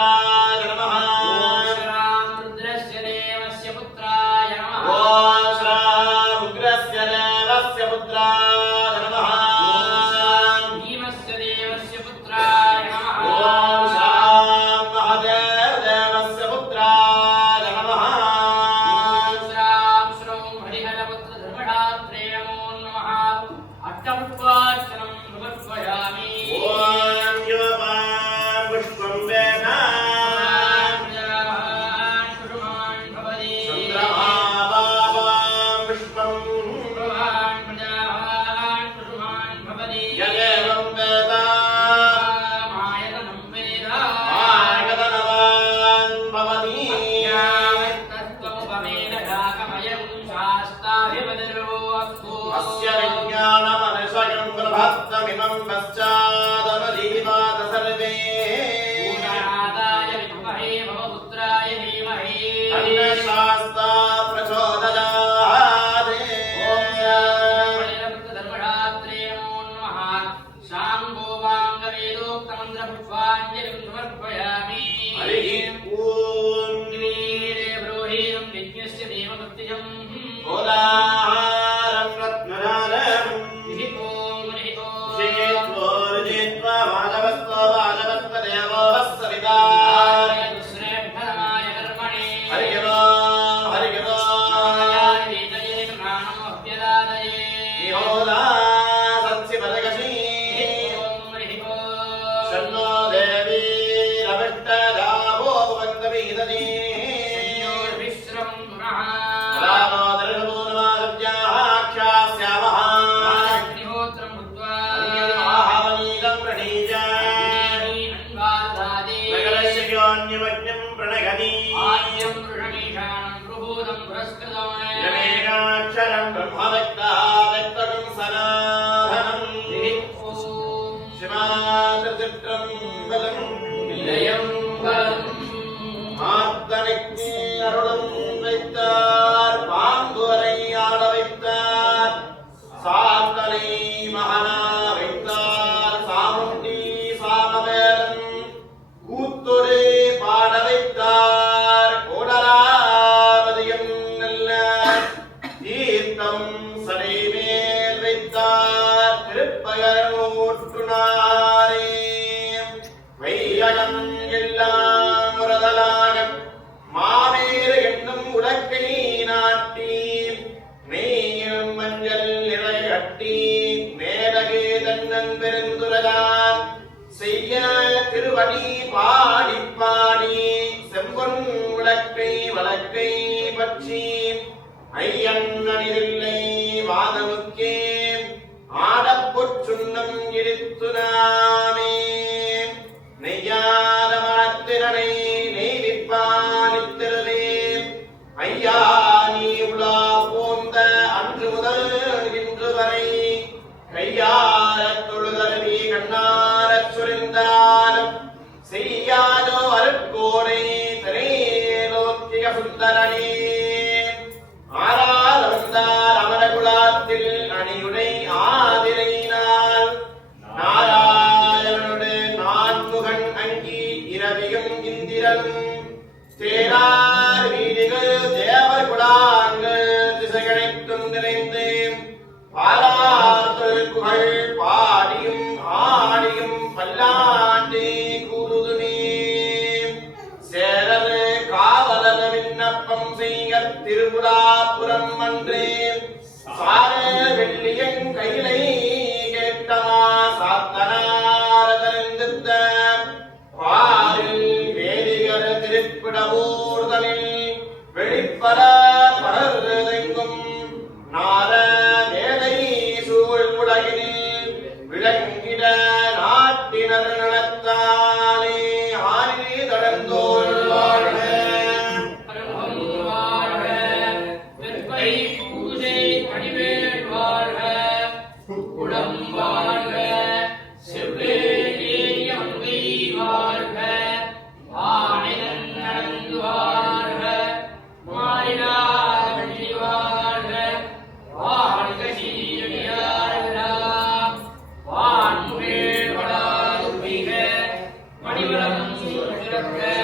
पुत्राय नमः ओम श्राम रुद्रस्य देवस्य पुत्राय नमः ओम श्राम उग्रस्य देवस्य पुत्राय नमः ओम श्राम भीमस्य देवस्य पुत्राय नमः ओम श्राम महादेव देवस्य पुत्राय नमः ओम श्राम श्रोम हरिहरपुत्र धर्मशास्त्रे नमो नमः अष्टपुष्पार्चनं समर्पयामि ओम योपान पुष्पं वेदा भक्तमिमं पश्चादनुदीपात सर्वे पूर्णादाय विद्महे भवपुत्राय धीमहि अन्नशास्ता प्रचोदयात् ओम हरिहरपुत्र धर्मशास्त्रे नमो नमः शाम्भोवाङ्गवेदोक्तमन्त्रपुष्पाञ्जलिं समर्पयामि हरिः ओम निवेदे ब्रूहीरं यज्ञस्य देवकृत्यं ओदाहारं रत्नदानं जित्वा माधवस्तो माधवस्वदेवो वत्सविता श्रेष्ठतमाय कर्मणे हरिः ओम सत्सिपदकशी शन्नो देवी रविष्टदावो भवन्तमीदनी रामो दर्शपूर्णमादव्याः ख्यास्यामः महावनीतं प्रणीय नगरस्य योऽन्यमज्ञं प्रणगति यमेकाक्षरं ब्रह्मव्यक्तः व्यक्तकं सनातनं शिवातिर्चित्रं बलम् ஆத்தனைக்கு அருளும் வைத்தார் பாங்குவரை ஆட வைத்தார் சாத்தனை மகனா வைத்தார் சாமுண்டி சாமவேலன் கூத்தொரு பாட வைத்தார் கோடராவதியம் நல்ல தீர்த்தம் சடைமேல் வைத்தார் திருப்பயர் ஊற்றுனாரே வையகம் எல்லாம் முரதலாக மாவேறு என்னும் உலக்கை நாட்டி மெய்யும் மஞ்சள் நிறை கட்டி மேலகே தன்னன் பெருந்துரகான் செய்ய திருவடி பாடி பாடி செம்பொன் உலக்கை வழக்கை பற்றி ஐயன் அணிதில்லை வாதமுக்கே ஆடப்பொற் சுண்ணம் இடித்து நாமே நெய்யாத மனத்திரனை நெய்விப்பானித்திருவே ஐயா நீ உலா போந்த அன்று முதல் இன்று வரை கையார தொழுதருவி கண்ணாரச் சுரிந்தாலும் செய்யாதோ அருட்கோடை திரைலோக்கிய சுந்தரனே ஆறால் வந்தார் அமரகுலாத்தில் அணியுடை ஆதிரையினால் நாராயணனுடைய நான்முகன் அங்கி இரவியும் இந்திரனும் தேரார் வீதிகள் தேவர் குடாங்கள் திசையனைத்தும் நிறைந்து பாலார் புகழ் பாடியும் ஆடியும் பல்லாண்டே கூறுதுமே சேரர் காவலர் விண்ணப்பம் செய்ய திருவிழாபுரம் அன்றே சார வெள்ளியன் கைலை கேட்டமா சாத்தனாரதறிந்த பாரில் வேதிகர் திருப்பிடவூர்தனில் வெளிப்பட பகர்ந்தெங்கும் நார வேலை சூழ் உலகினில் விளங்கிட நாட்டினர் நலத்தாலே ஆனி தொடர்ந்தோள் வாழ்க पुत्र